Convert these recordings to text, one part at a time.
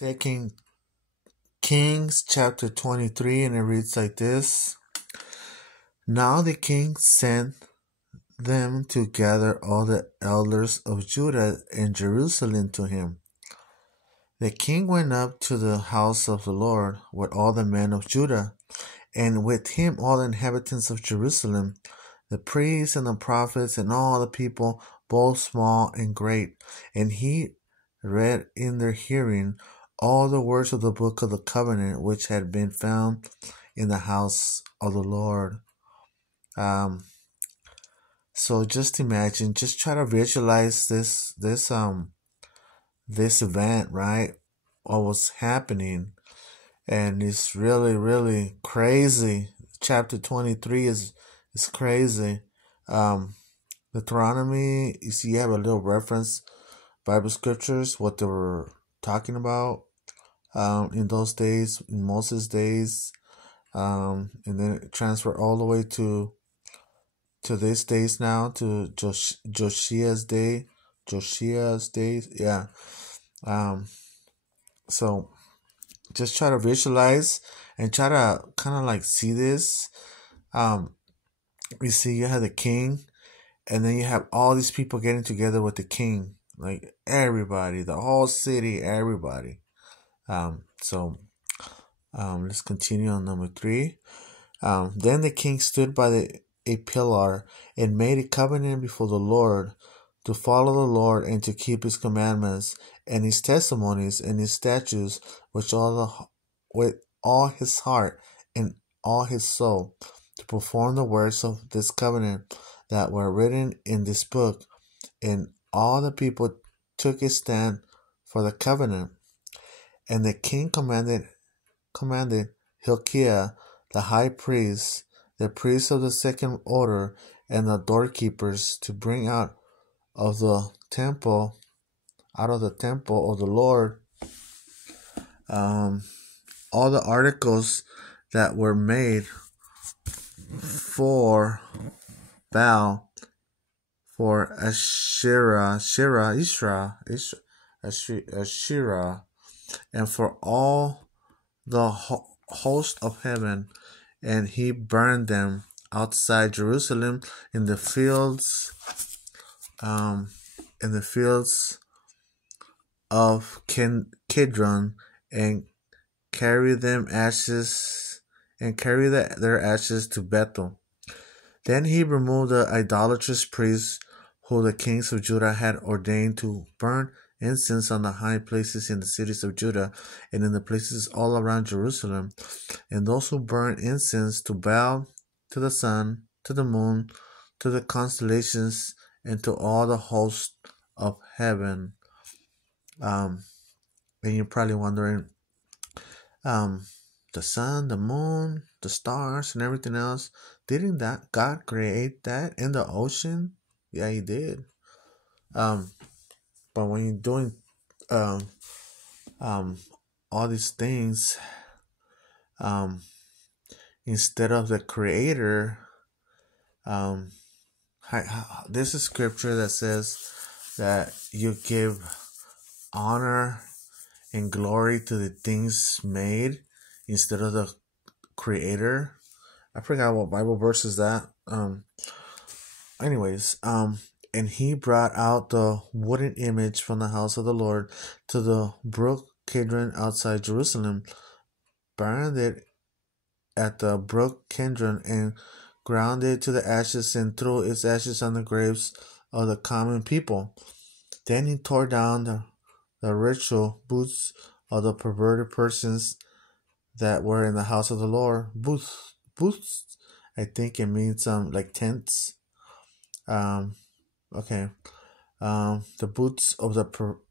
Second Kings chapter 23, and it reads like this. Now the king sent them to gather all the elders of Judah and Jerusalem to him. The king went up to the house of the Lord with all the men of Judah, and with him all the inhabitants of Jerusalem, the priests and the prophets and all the people, both small and great. And he read in their hearing all the words of the book of the covenant which had been found in the house of the Lord. So just imagine, just try to visualize this event, right? What was happening, and it's really crazy. Chapter 23 is crazy. Deuteronomy, you see, you have a little reference Bible scriptures, what they were talking about in those days, in Moses' days, and then it transferred all the way to these days now, to Josiah's days, yeah. So just try to visualize and try to kind of like see this. You see, you have the king, and then you have all these people getting together with the king, like everybody, the whole city, everybody. Let's continue on number 3. Then the king stood by a pillar and made a covenant before the Lord to follow the Lord and to keep his commandments and his testimonies and his statutes with all his heart and all his soul, to perform the words of this covenant that were written in this book. And all the people took a stand for the covenant. And the king commanded Hilkiah the high priest, the priests of the second order, and the doorkeepers to bring out of the temple of the Lord, all the articles that were made for Baal, for Asherah, and for all the host of heaven, and he burned them outside Jerusalem in the fields of Kidron, and carried their ashes to Bethel. Then he removed the idolatrous priests who the kings of Judah had ordained to burn incense on the high places in the cities of Judah and in the places all around Jerusalem, and those who burned incense to Baal, to the sun, to the moon, to the constellations, and to all the hosts of heaven. And you're probably wondering, the sun, the moon, the stars, and everything else, didn't that God create that in the ocean? Yeah, he did. But when you're doing all these things, instead of the creator, there's a scripture that says that you give honor and glory to the things made instead of the creator. I forgot what Bible verse is that. And he brought out the wooden image from the house of the Lord to the brook Kidron outside Jerusalem, burned it at the brook Kidron, and ground it to the ashes, and threw its ashes on the graves of the common people. Then he tore down the ritual booths of the perverted persons that were in the house of the Lord. Booths, I think it means like tents. The booths of the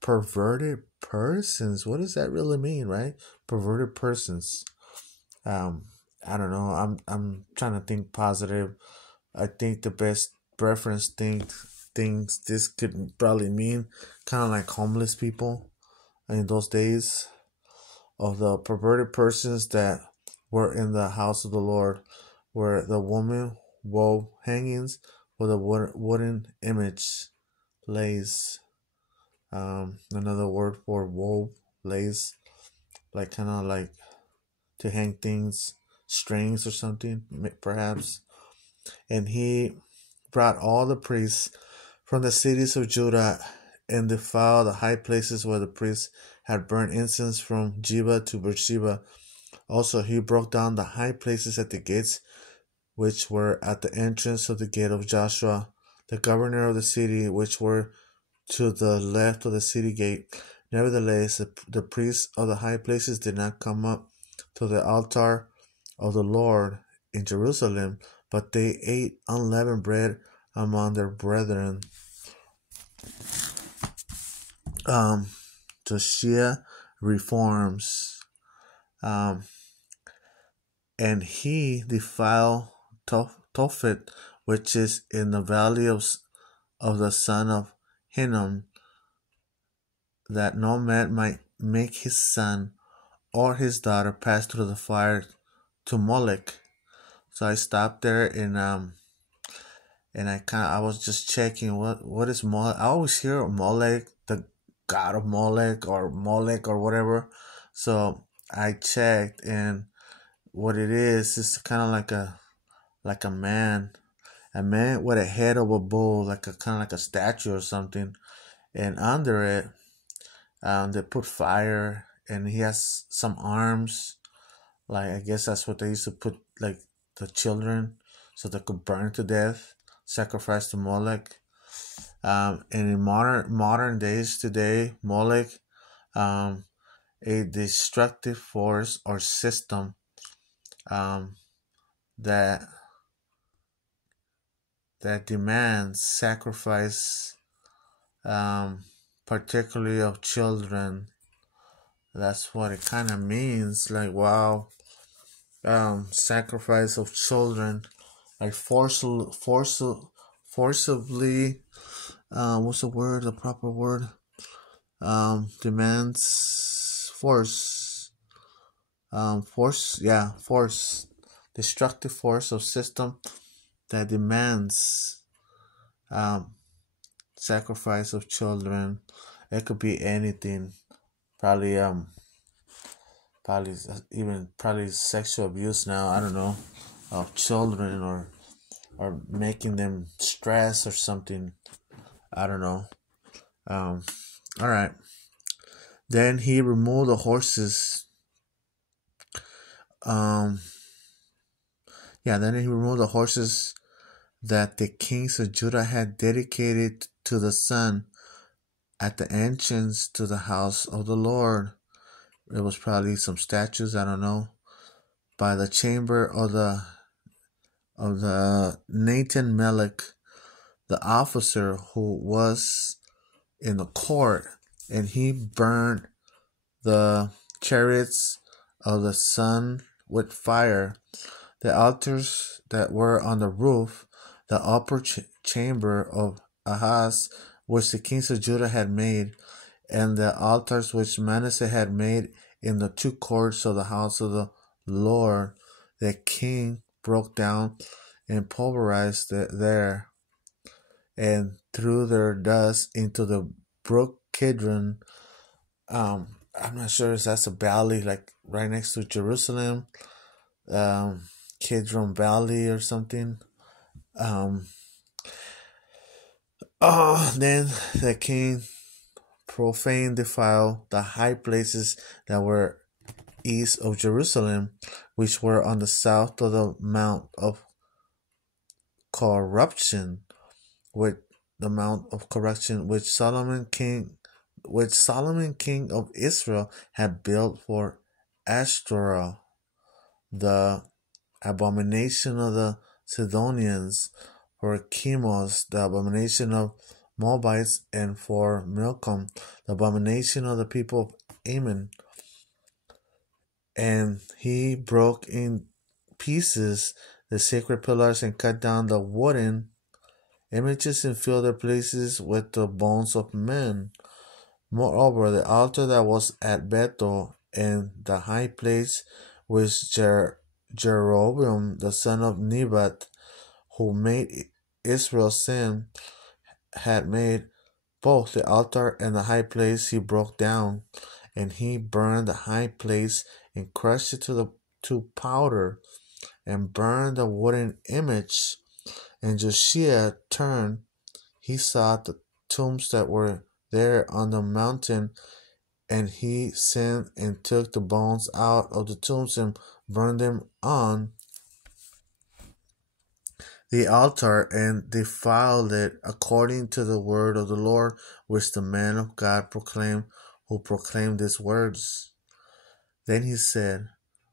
perverted persons. What does that really mean, right? Perverted persons. I don't know. I'm trying to think positive. I think the best reference things this could probably mean kind of like homeless people in those days, of the perverted persons that were in the house of the Lord, where the woman wove hangings with a wooden image, lace. Another word for wove, lace. like kind of like to hang things, strings or something, perhaps. And he brought all the priests from the cities of Judah and defiled the high places where the priests had burned incense from Geba to Beersheba. Also, he broke down the high places at the gates, which were at the entrance of the gate of Joshua, the governor of the city, which were to the left of the city gate. Nevertheless, the priests of the high places did not come up to the altar of the Lord in Jerusalem, but they ate unleavened bread among their brethren. Josiah reforms. And he defiled Tophet, which is in the valley of the son of Hinnom, that no man might make his son or his daughter pass through the fire to Molech. So I stopped there and I was just checking what is Molech. I always hear Molech, the god of Molech or whatever. So I checked, and what it is kind of like a man with a head of a bull, like a kind of like a statue or something, and under it they put fire, and he has some arms, like I guess that's what they used to put like the children so they could burn to death, sacrifice to Molech. And in modern days today, Molech, a destructive force or system that demands sacrifice, particularly of children. That's what it kind of means. Like, wow, sacrifice of children, like forcibly. What's the word? The proper word? Demands force. Force. Destructive force of system that demands sacrifice of children. It could be anything. Probably probably sexual abuse now, I don't know, of children, or making them stress or something. I don't know. All right. Then he removed the horses. Then he removed the horses that the kings of Judah had dedicated to the sun at the entrance to the house of the Lord. It was probably some statues, I don't know, by the chamber of the Nathan Melech, the officer who was in the court, and he burned the chariots of the sun with fire. The altars that were on the roof, the upper chamber of Ahaz, which the kings of Judah had made, and the altars which Manasseh had made in the two courts of the house of the Lord, the king broke down and pulverized there, and threw their dust into the brook Kidron. I'm not sure if that's a valley, like right next to Jerusalem, Kidron Valley or something. Then the king profaned, defiled the high places that were east of Jerusalem, which were on the south of the Mount of Corruption, with the Mount of Corruption which Solomon king of Israel had built for Ashtoreth, the abomination of the Sidonians, for Chemos, the abomination of Moabites, and for Milcom, the abomination of the people of Ammon. And he broke in pieces the sacred pillars and cut down the wooden images and filled their places with the bones of men. Moreover, the altar that was at Bethel and the high place which Jeroboam the son of Nebat, who made Israel sin, had made, both the altar and the high place he broke down, and he burned the high place and crushed it to powder, and burned the wooden image. And Josiah turned, he saw the tombs that were there on the mountain, and he sent and took the bones out of the tombs and burned them on the altar, and defiled it according to the word of the Lord, which the man of God proclaimed, who proclaimed these words. Then he said,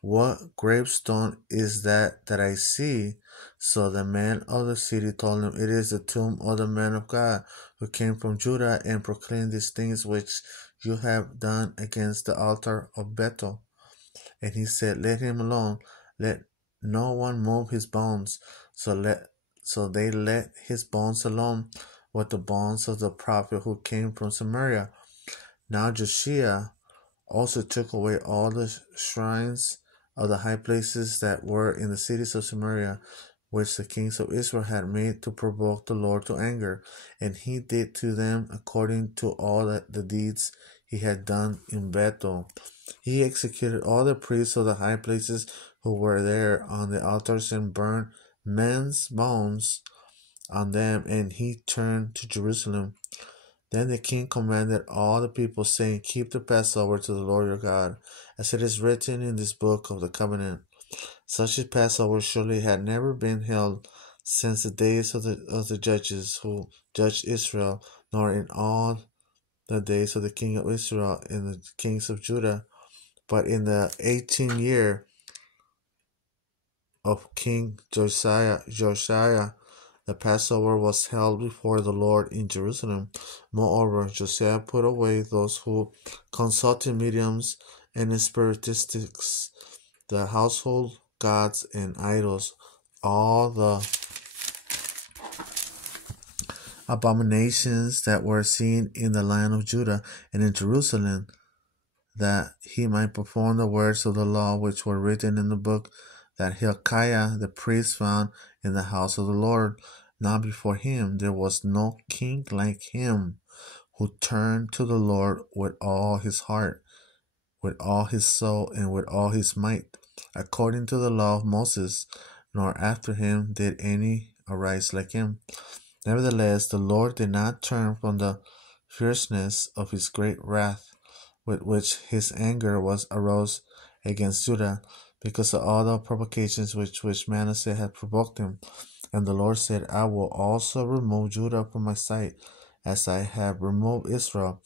What gravestone is that I see? So the man of the city told him, It is the tomb of the man of God, who came from Judah and proclaimed these things which you have done against the altar of Bethel. And he said, Let him alone, let no one move his bones. So they let his bones alone, with the bones of the prophet who came from Samaria. Now Josiah also took away all the shrines of the high places that were in the cities of Samaria, which the kings of Israel had made to provoke the Lord to anger, and he did to them according to all the deeds he had done in Bethel. He executed all the priests of the high places who were there on the altars, and burned men's bones on them, and he turned to Jerusalem. Then the king commanded all the people, saying, Keep the Passover to the Lord your God, as it is written in this book of the covenant. Such a Passover surely had never been held since the days of the judges who judged Israel, nor in all the days of the king of Israel and the kings of Judah. But in the 18th year of King Josiah, the Passover was held before the Lord in Jerusalem. Moreover, Josiah put away those who consulted mediums and spiritists, the household gods and idols, all the abominations that were seen in the land of Judah and in Jerusalem, that he might perform the words of the law which were written in the book that Hilkiah the priest found in the house of the Lord. Now before him there was no king like him, who turned to the Lord with all his heart, with all his soul, and with all his might, according to the law of Moses, nor after him did any arise like him. Nevertheless, the Lord did not turn from the fierceness of his great wrath, with which his anger was arose against Judah, because of all the provocations which Manasseh had provoked him. And the Lord said, I will also remove Judah from my sight, as I have removed Israel,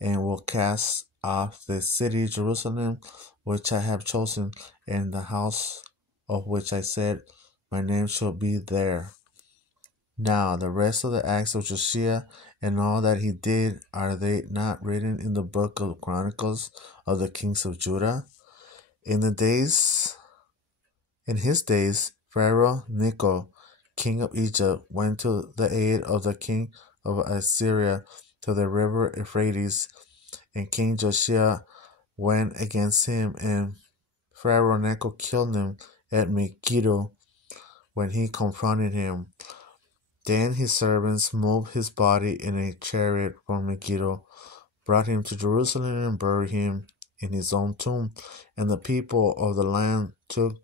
and will cast off the city Jerusalem, which I have chosen, and the house of which I said, My name shall be there. Now the rest of the acts of Josiah and all that he did, are they not written in the book of Chronicles of the kings of Judah? In his days, Pharaoh Necho, king of Egypt, went to the aid of the king of Assyria to the river Euphrates, and King Josiah went against him, and Pharaoh Necho killed him at Megiddo when he confronted him. Then his servants moved his body in a chariot from Megiddo, brought him to Jerusalem, and buried him in his own tomb. And the people of the land took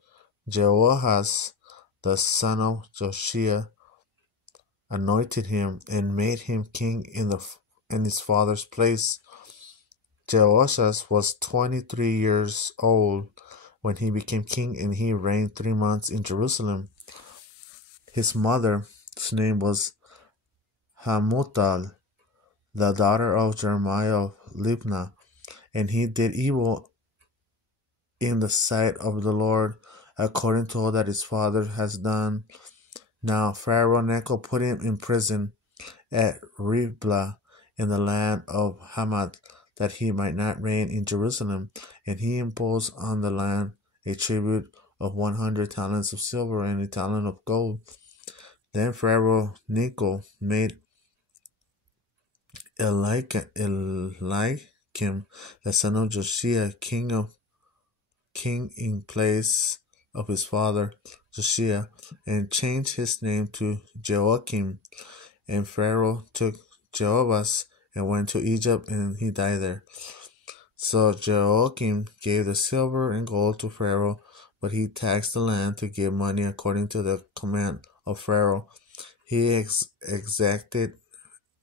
Jehoahaz, the son of Josiah, anointed him, and made him king in his father's place. Jehoahaz was 23 years old when he became king, and he reigned 3 months in Jerusalem. His mother's name was Hamutal, the daughter of Jeremiah of Libnah, and he did evil in the sight of the Lord, according to all that his father has done. Now Pharaoh Necho put him in prison at Riblah in the land of Hamath, that he might not reign in Jerusalem, and he imposed on the land a tribute of 100 talents of silver and a talent of gold. Then Pharaoh Necho made Eliakim, the son of Josiah, king in place of his father Josiah, and changed his name to Joachim. And Pharaoh took Jehoahaz and went to Egypt, and he died there. So Jehoiakim gave the silver and gold to Pharaoh, but he taxed the land to give money according to the command of Pharaoh. He exacted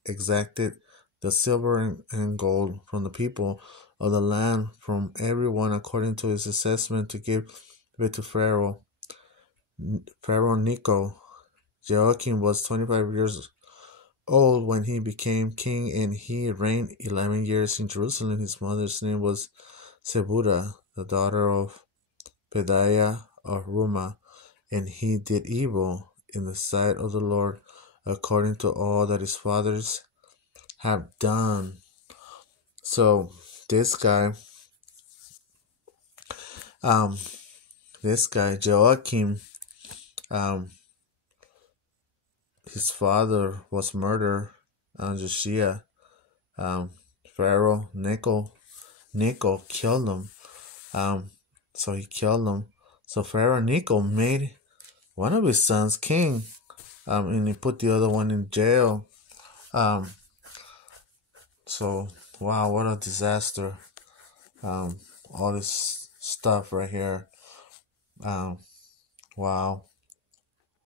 the silver and gold from the people of the land, from everyone according to his assessment, to give it to Pharaoh. Pharaoh Necho. Jehoiakim was 25 years old when he became king, and he reigned 11 years in Jerusalem. His mother's name was Zebudah, the daughter of Pedaiah of Rumah, and he did evil in the sight of the Lord, according to all that his fathers have done. So this guy, Joachim, his father was murdered. Josiah, Pharaoh Necho killed him. So he killed him. So Pharaoh Necho made one of his sons king, and he put the other one in jail. So wow, what a disaster! All this stuff right here. Wow.